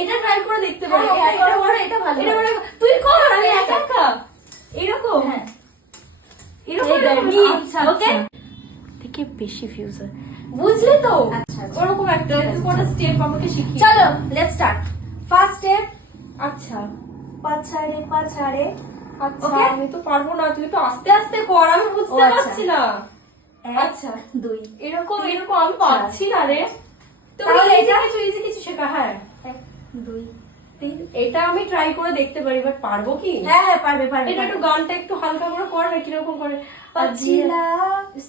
এটা ট্রাই করে দেখতে পারি। এটা বড়, এটা ভালো। এটা বড়, তুই কর, আমি একা একা এরকম। হ্যাঁ এরকম আচ্ছা ওকে, থেকে বেশি ভিউজ হয়, বুঝলি তো? আচ্ছা, আচ্ছা। ওরকম একটা কোন স্টেপ আমাকে শিখিয়ে। চলো লেটস স্টার্ট। ফার্স্ট স্টেপ আচ্ছা পাছাড়ে পাছাড়ে। আচ্ছা, Okay? আমি তো পারবো না, তুই তো আস্তে আস্তে কর, আমি বুঝতে আচ্ছা। পারছি না। এক আচ্ছা, দুই এরকম এরকম আমি পারছি না রে। তাহলে তাহলে এটা? ইজি কিছু শেখা। হ্যাঁ, এক দুই তিন। এটা আমি ট্রাই করে দেখতে পারি, বাট পারবো কি? হ্যাঁ হ্যাঁ পারবে পারবে। এটা একটু গানটা একটু হালকা করে কর না, কিরকম করে? পাছিলা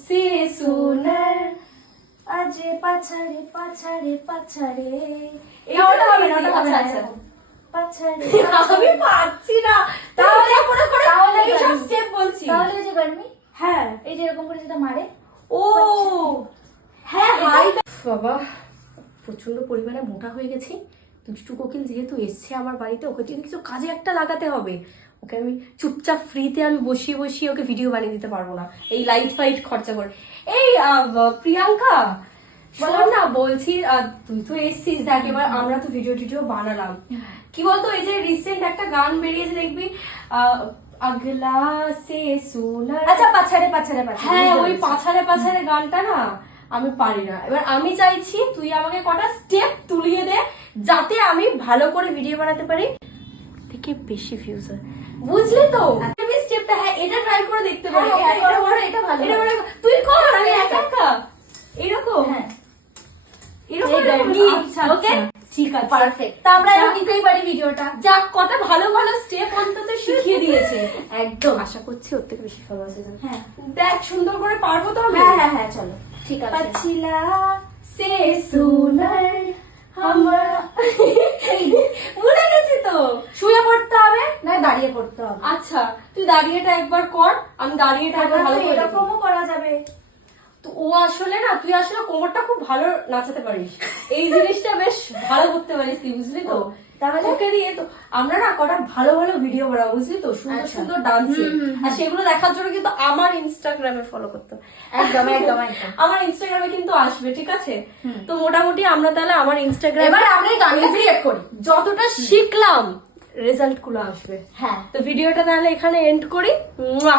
সে সোনার আজে পাছাড়ে পাছাড়ে পাছাড়ে। এটা ওটা হবে না, ওটা হবে না। আচ্ছা, পাছাড়ে আমি পারছি না, তাহলে করে করে তাহলে এইসব গান। স্টেপ বলছি। তাহলে ওই যে গানমি, হ্যাঁ, এই যে এরকম করে যেটা মারে। ও হ্যাঁ, হাই বাবা, প্রচন্ড পরিমাণে মোটা হয়ে গেছি। দুষ্টু কোকিল যেহেতু এসছে আমার বাড়িতে, ওকে যদি কিছু কাজে একটা লাগাতে হবে। ওকে আমি চুপচাপ ফ্রিতে আমি বসিয়ে বসিয়ে ওকে ভিডিও বানিয়ে দিতে পারবো না, এই লাইট ফাইট খরচা করে। এই প্রিয়াঙ্কা, বলো না, বলছি তুই তো এসছিস, দেখ এবার আমরা তো ভিডিও টিডিও বানালাম। কি বলতো, এই যে রিসেন্ট একটা গান বেরিয়েছে দেখবি, আগলা সে সোনার। আচ্ছা পাছাড়ে পাছাড়ে পাছাড়ে। হ্যাঁ, ওই পাছাড়ে পাছাড়ে গানটা না আমি পারি না। এবার আমি চাইছি তুই আমাকে কটা স্টেপ তুলিয়ে দে, যাতে আমি ভালো করে ভিডিও বানাতে পারি, থেকে বেশি ভিউজ হয়, বুঝলি তো? আমি স্টেপটা, হ্যাঁ এটা ট্রাই করে দেখতে পারি। হ্যাঁ, এটা এটা বড়, এটা ভালো। এটা বড়, তুই কর, আমি একা একা এরকম। হ্যাঁ এরকম আচ্ছা, ওকে, ঠিক আছে, পারফেক্ট। তা আমরা এখন নিতেই পারি ভিডিওটা। যাক কটা ভালো ভালো স্টেপ অন্তত শিখিয়ে দিয়েছে। একদম আশা করছি ওর থেকে বেশি ফলোয়ার্স আছে। হ্যাঁ দেখ সুন্দর করে পারবো তো আমি। হ্যাঁ হ্যাঁ হ্যাঁ চলো ঠিক আছে। পাছিলা সে সোনার আমরা, ভুলে গেছি তো। শুয়ে পড়তে হবে না দাঁড়িয়ে পড়তে হবে? আচ্ছা, তুই দাঁড়িয়েটা একবার কর, আমি দাঁড়িয়েটা একবার ভালো করে দেখি। এরকমও করা যাবে। তো ও আসলে না, তুই আসলে কোমরটা খুব ভালো নাচাতে পারিস, এই জিনিসটা বেশ ভালো করতে পারিস তুই, বুঝলি তো? তাহলে? ওকে দিয়ে তো আমরা না কটা ভালো ভালো ভিডিও বানাবো, বুঝলি তো? সুন্দর আচ্ছা। সুন্দর ডান্সে। আর সেগুলো দেখার জন্য কিন্তু আমার ইনস্টাগ্রামে ফলো করতে হবে। একদম একদম একদম। আমার ইনস্টাগ্রামে কিন্তু আসবে, ঠিক আছে? তো মোটামুটি আমরা তাহলে আমার ইনস্টাগ্রামে এবার আমরা এই গানটা ক্রিয়েট করি। যতটা শিখলাম রেজাল্ট গুলো আসবে। হ্যাঁ তো ভিডিওটা তাহলে এখানে এন্ড করি। মুয়া।